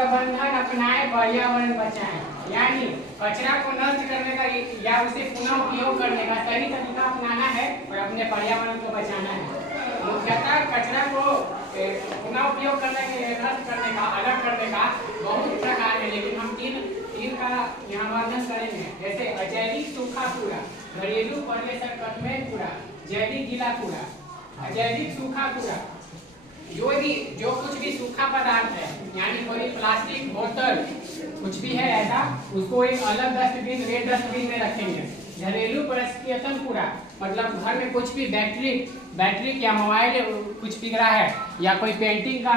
प्रबंधन अपनाएं, पर्यावरण बचाएं। यानी कचरा को नष्ट करने का या उसे पुनः उपयोग करने का सही तरीका अपनाना है और अपने पर्यावरण को बचाना है। मुख्यतः कचरा को पुनः उपयोग करने के नष्ट करने का, अलग करने का बहुत प्रकार है, लेकिन हम तीन का यहाँ वर्णन करेंगे। जैसे अजैविक सूखा कूड़ा, घरेलू पर्यटन कटमेट कूड़ा, जैविक गीला कूड़ा। अजैविक सूखा कूड़ा जो कुछ भी सूखा पदार्थ है, यानी कोई प्लास्टिक बोतल कुछ भी है ऐसा, उसको एक अलग डस्टबिन, रेड डस्टबिन में रखेंगे। घरेलू पर्यटन कूड़ा मतलब घर में कुछ भी बैटरी या मोबाइल कुछ बिगड़ा है या कोई पेंटिंग का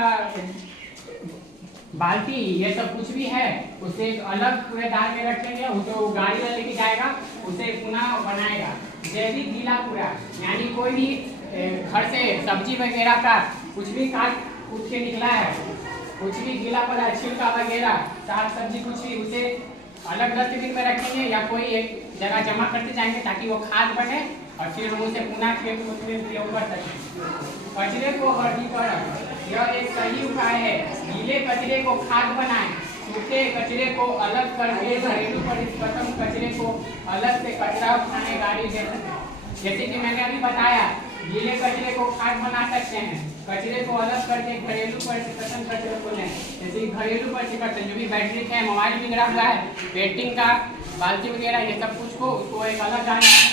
बाल्टी, ये सब कुछ भी है, उसे एक अलग कूड़ेदान में रखेंगे। उसको गाड़ी में लेके जाएगा, उसे पुनः बनाएगा। जैविक गीला कूड़ा यानी कोई भी घर से सब्जी वगैरह का कुछ भी काट कूट के निकला है, कुछ भी गीला पड़ा है, छिलका वगैरह, साग सब्जी कुछ भी, उसे अलग डस्टबिन में रखेंगे या कोई एक जगह जमा करते जाएंगे ताकि वो खाद बने और फिर हम उसे पुनः खेत में उपयोग कर सकें। कचरे को वर्गीकरण, यह एक सही उपाय है। गीले कचरे को खाद बनाएं, सूखे कचरे को अलग करके घरेलू परिष्कृत कचरे को अलग से कचरा उठाने गाड़ी दे सकते। जैसे कि मैंने अभी बताया, गीले कचरे को खाद बना सकते हैं, कचरे को अलग करके घरेलू परिष्कृत कचरे को लें। जैसे घरेलू परिष्कृत जो भी बैटरी है, मोबाइल बिगड़ा हुआ है, पेंटिंग का बाल्टी वगैरह, ये सब कुछ को उसको एक अलग